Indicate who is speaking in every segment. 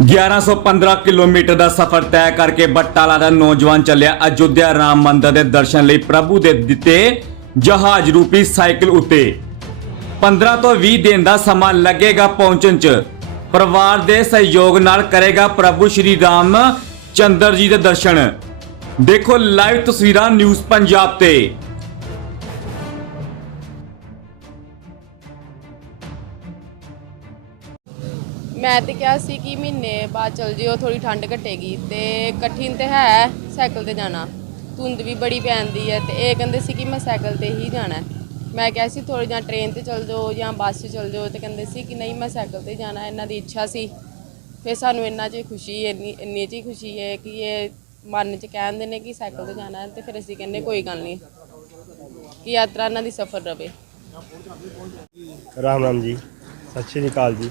Speaker 1: 1115 kilometre ਦਾ ਸਫ਼ਰ ਤੈਅ ਕਰਕੇ ਬਟਾਲਾ ਦਾ ਨੌਜਵਾਨ ਚੱਲਿਆ ਅਯੁੱਧਿਆ ਰਾਮ ਮੰਦਰ ਦੇ ਦਰਸ਼ਨ ਲਈ ਪ੍ਰਭੂ ਦੇ ਦਿੱਤੇ ਜਹਾਜ਼ ਰੂਪੀ ਸਾਈਕਲ ਉੱਤੇ। 15 ਤੋਂ 20 ਦਿਨ ਦਾ ਸਮਾਂ ਲੱਗੇਗਾ ਪਹੁੰਚਣ 'ਚ। ਪਰਿਵਾਰ ਦੇ ਸਹਿਯੋਗ ਨਾਲ ਕਰੇਗਾ ਪ੍ਰਭੂ ਸ਼੍ਰੀ ਰਾਮ ਚੰਦਰ ਜੀ ਦੇ ਦਰਸ਼ਨ। ਦੇਖੋ ਲਾਈਵ ਤਸਵੀਰਾਂ ਨਿਊਜ਼ ਪੰਜਾਬ ਤੇ।
Speaker 2: ਮੈਂ ਤੇ ਕਿਹਾ ਸੀ ਕਿ ਮਹੀਨੇ ਬਾਅਦ ਚਲ ਜਿਓ ਥੋੜੀ ਠੰਡ ਘਟੇਗੀ ਤੇ ਕਠਿਨ ਤੇ ਹੈ ਸਾਈਕਲ ਤੇ ਜਾਣਾ। ਧੁੰਦ ਵੀ ਬੜੀ ਪੈਂਦੀ ਹੈ ਤੇ ਇਹ ਕਹਿੰਦੇ ਸੀ ਕਿ ਮੈਂ ਸਾਈਕਲ ਤੇ ਹੀ ਜਾਣਾ ਮੈਂ ਕਿਹਾ ਸੀ ਥੋੜੀ ਜਾਂ ਟ੍ਰੇਨ ਤੇ ਚਲ ਜਾਓ ਜਾਂ ਬੱਸ 'ਚ ਚਲ ਜਾਓ ਤੇ ਕਹਿੰਦੇ ਸੀ ਕਿ ਨਹੀਂ, ਮੈਂ ਸਾਈਕਲ ਤੇ ਜਾਣਾ, ਇਹਨਾਂ ਦੀ ਇੱਛਾ ਸੀ। ਫਿਰ ਸਾਨੂੰ ਇੰਨਾ 'ਚ ਖੁਸ਼ੀ, ਇੰਨੀ ਇੰਨੀ 'ਚ ਹੀ ਖੁਸ਼ੀ ਹੈ ਕਿ ਇਹ ਮਨ 'ਚ ਕਹਿੰਦੇ ਨੇ ਕਿ ਸਾਈਕਲ ਤੇ ਜਾਣਾ ਹੈ ਤੇ ਫਿਰ ਅਸੀਂ ਕਹਿੰਦੇ ਕੋਈ ਗੱਲ ਨਹੀਂ, ਕਿ ਯਾਤਰਾ ਇਹਨਾਂ ਦੀ ਸਫਲ ਰਵੇ।
Speaker 3: ਰਾਮ ਰਾਮ ਜੀ, ਸਤਿ ਸ਼੍ਰੀ ਅਕਾਲ ਜੀ।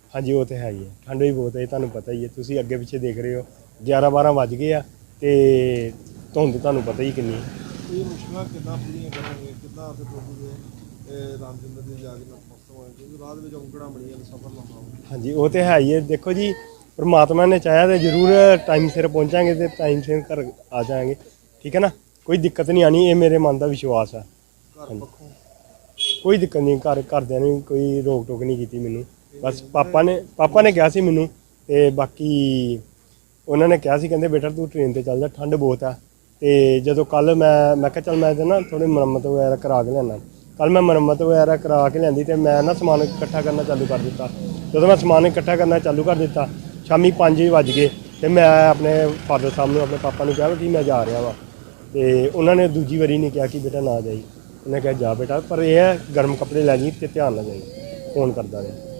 Speaker 3: ਹਾਂਜੀ ਉਹ ਤੇ ਹੈ ਹੀ ਹੈ। ਠੰਡ ਵੀ ਬਹੁਤ ਹੈ ਤੁਹਾਨੂੰ ਪਤਾ ਹੀ ਹੈ। ਤੁਸੀਂ ਅੱਗੇ ਪਿੱਛੇ ਦੇਖ ਰਹੇ ਹੋ 11 12 ਵੱਜ ਗਏ ਆ ਤੇ ਧੁੰਦ ਤੁਹਾਨੂੰ ਪਤਾ ਹੀ ਕਿੰਨੀ ਹੈ।
Speaker 4: ਇਹ ਮੁਸ਼ਕਲਾਂ ਕਿੱਦਾਂ ਪੂਰੀਆਂ ਕਰਾਂਗੇ ਕਿੱਦਾਂ ਆਪਣੇ ਪ੍ਰਭੂ ਦੇ ਇਹ ਰਾਮਚੰਦਰ ਦੇ ਜਾ ਕੇ ਨਤਮਸਤਕ ਹੋਏ ਕਿਉਂਕਿ ਰਾਹ ਦੇ ਵਿੱਚ ਔਂਕੜਾਂ ਬੜੀਆਂ ਨੇ ਸਫਰ ਲੰਮਾ ਹੋ
Speaker 3: ਹਾਂਜੀ ਉਹ ਤੇ ਹੈ ਹੀ ਹੈ। ਦੇਖੋ ਜੀ ਪ੍ਰਮਾਤਮਾ ਨੇ ਚਾਹਿਆ ਤੇ ਜ਼ਰੂਰ ਟਾਈਮ ਸਿਰ ਪਹੁੰਚਾਂਗੇ ਤੇ ਟਾਈਮ ਸਿਰ ਘਰ ਆ ਜਾਾਂਗੇ ਠੀਕ ਹੈ ਨਾ? ਕੋਈ ਦਿੱਕਤ ਨਹੀਂ ਆਣੀ ਇਹ ਮੇਰੇ ਮਨ ਦਾ ਵਿਸ਼ਵਾਸ
Speaker 4: ਘਰ ਪੱਖੋਂ।
Speaker 3: ਕੋਈ ਦਿੱਕਤ ਨਹੀਂ ਘਰ ਘਰਦਿਆਂ ਨੇ ਵੀ ਕੋਈ ਰੋਕ ਟੋਕ ਨਹੀਂ ਕੀਤੀ ਮੈਨੂੰ। ਬਸ ਪਾਪਾ ਨੇ ਪਾਪਾ ਨੇ ਕਿਹਾ ਸੀ ਮੈਨੂੰ ਤੇ ਬਾਕੀ ਉਹਨਾਂ ਨੇ ਕਿਹਾ ਸੀ, ਕਹਿੰਦੇ ਬੇਟਾ ਤੂੰ ਟ੍ਰੇਨ ਤੇ ਚੱਲ ਜਾ, ਠੰਡ ਬਹੁਤ ਆ। ਤੇ ਜਦੋਂ ਕੱਲ ਮੈਂ ਮੈਂ ਕਿਹਾ ਚੱਲ ਮੈਂ ਤੇ ਨਾ ਥੋੜੀ ਮੁਰੰਮਤ ਵਗੈਰਾ ਕਰਾ ਕੇ ਲਿਆਣਾ ਕੱਲ ਮੈਂ ਮੁਰੰਮਤ ਵਗੈਰਾ ਕਰਾ ਕੇ ਲਿਆਂਦੀ ਤੇ ਮੈਂ ਨਾ ਸਮਾਨ ਇਕੱਠਾ ਕਰਨਾ ਚਾਲੂ ਕਰ ਦਿੱਤਾ। ਜਦੋਂ ਮੈਂ ਸਮਾਨ ਇਕੱਠਾ ਕਰਨਾ ਚਾਲੂ ਕਰ ਦਿੱਤਾ, ਸ਼ਾਮੀ 5 ਵੱਜ ਗਏ ਤੇ ਮੈਂ ਆਪਣੇ ਫਾਦਰ ਸਾਹਿਬ ਨੂੰ, ਆਪਣੇ ਪਾਪਾ ਨੂੰ ਕਿਹਾ ਵੀ ਕਿ ਮੈਂ ਜਾ ਰਿਹਾ ਵਾਂ। ਤੇ ਉਹਨਾਂ ਨੇ ਦੂਜੀ ਵਾਰੀ ਨਹੀਂ ਕਿਹਾ ਕਿ ਬੇਟਾ ਨਾ ਜਾਈ। ਉਹਨੇ ਕਿਹਾ, ਜਾ ਬੇਟਾ, ਪਰ ਇਹ ਹੈ ਗਰਮ ਕੱਪੜੇ ਲੈ ਜੀ ਤੇ ਧਿਆਨ ਨਾਲ ਜਾਈ। ਫੋਨ ਕਰਦਾ ਰਿਹਾ।